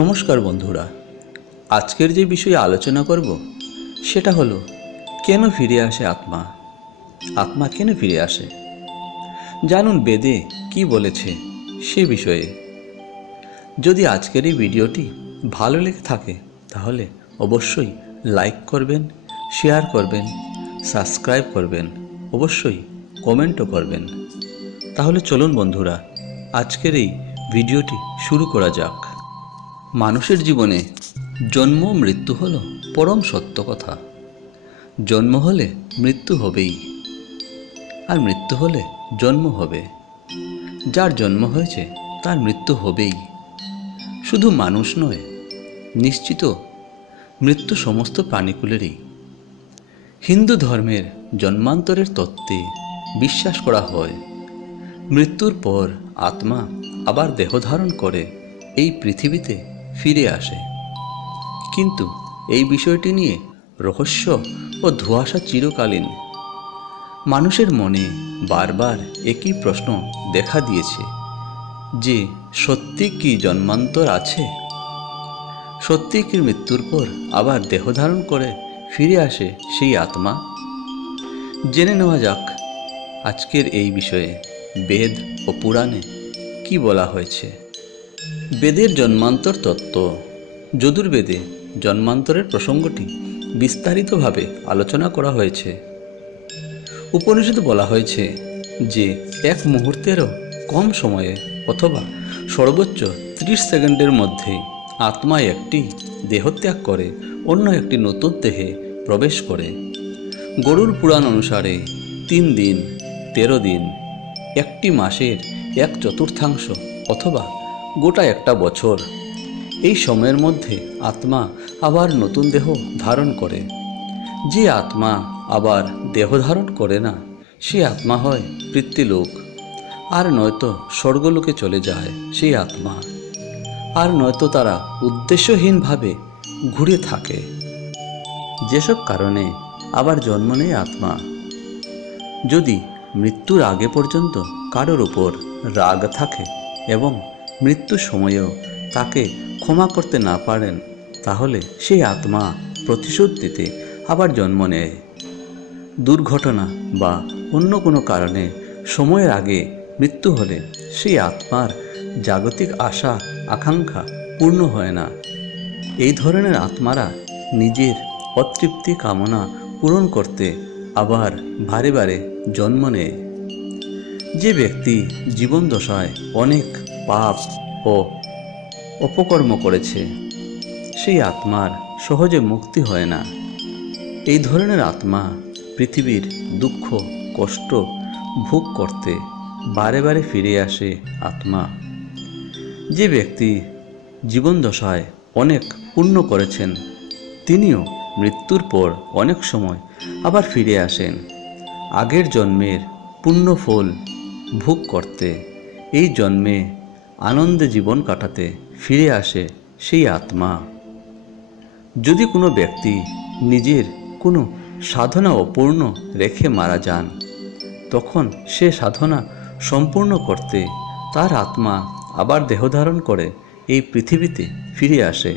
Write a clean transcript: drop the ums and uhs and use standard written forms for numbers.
নমস্কার বন্ধুরা, আজকের যে বিষয়ে আলোচনা করব সেটা হলো কেন ফিরে আসে আত্মা। আত্মা কেন ফিরে আসে জানুন বেদে কি বলেছে সে বিষয়ে। যদি আজকের এই ভিডিওটি ভালো লেগে থাকে তাহলে অবশ্যই লাইক করবেন, শেয়ার করবেন, সাবস্ক্রাইব করবেন, অবশ্যই কমেন্টও করবেন। তাহলে চলুন বন্ধুরা, আজকের এই ভিডিওটি শুরু করা যাক। মানুষের জীবনে জন্ম মৃত্যু হলো পরম সত্য কথা। জন্ম হলে মৃত্যু হবেই, আর মৃত্যু হলে জন্ম হবে। যার জন্ম হয়েছে তার মৃত্যু হবেই। শুধু মানুষ নয়, নিশ্চিত মৃত্যু সমস্ত প্রাণীকুলেরই। হিন্দু ধর্মের জন্মান্তরের তত্ত্বে বিশ্বাস করা হয় মৃত্যুর পর আত্মা আবার দেহ ধারণ করে এই পৃথিবীতে ফিরে আসে। কিন্তু এই বিষয়টি নিয়ে রহস্য ও ধোঁয়াশা চিরকালীন। মানুষের মনে বারবার একই প্রশ্ন দেখা দিয়েছে যে সত্যি কি জন্মান্তর আছে? সত্যি কি মৃত্যুর পর আবার দেহ ধারণ করে ফিরে আসে সেই আত্মা? জেনে নেওয়া যাক আজকের এই বিষয়ে বেদ ও পুরাণে কি বলা হয়েছে। বেদের জন্মান্তর তত্ত্ব। যজুর্বেদে জন্মান্তরের প্রসঙ্গটি বিস্তারিতভাবে আলোচনা করা হয়েছে। উপনিষদে বলা হয়েছে যে এক মুহূর্তেরও কম সময়ে অথবা সর্বোচ্চ 30 সেকেন্ডের মধ্যে আত্মা একটি দেহত্যাগ করে অন্য একটি নতুন দেহে প্রবেশ করে। গরুড় পুরাণ অনুসারে 3 দিন, 13 দিন, একটি মাসের 1/4 অথবা গোটা একটা বছর, এই সময়ের মধ্যে আত্মা আবার নতুন দেহ ধারণ করে। যে আত্মা আবার দেহ ধারণ করে না সে আত্মা হয় পিতৃলোক, আর নয়তো স্বর্গলোকে চলে যায় সেই আত্মা, আর নয়তো তারা উদ্দেশ্যহীনভাবে ঘুরে থাকে। যেসব কারণে আবার জন্ম নেয় আত্মা। যদি মৃত্যুর আগে পর্যন্ত কারোর উপর রাগ থাকে এবং মৃত্যুর সময়েও তাকে ক্ষমা করতে না পারেন, তাহলে সেই আত্মা প্রতিশোধ দিতে আবার জন্ম নেয়। দুর্ঘটনা বা অন্য কোনো কারণে সময়ের আগে মৃত্যু হলে সেই আত্মার জাগতিক আশা আকাঙ্ক্ষা পূর্ণ হয় না। এই ধরনের আত্মারা নিজের অতৃপ্তি কামনা পূরণ করতে আবার বারে বারে জন্ম নেয়। যে ব্যক্তি জীবন দশায় অনেক পাপ ও অপকর্ম করেছে সেই আত্মার সহজে মুক্তি হয় না। এই ধরনের আত্মা পৃথিবীর দুঃখ কষ্ট ভোগ করতে বারে বারে ফিরে আসে আত্মা। যে ব্যক্তি জীবন দশায় অনেক পুণ্য করেছেন তিনিও মৃত্যুর পর অনেক সময় আবার ফিরে আসেন আগের জন্মের পুণ্য ফল ভোগ করতে। এই জন্মে আনন্দে জীবন কাটাতে ফিরে আসে সেই আত্মা। যদি কোনো ব্যক্তি নিজের কোনো সাধনা অপূর্ণ রেখে মারা যান, তখন সে সাধনা সম্পূর্ণ করতে তার আত্মা আবার দেহ ধারণ করে এই পৃথিবীতে ফিরে আসে।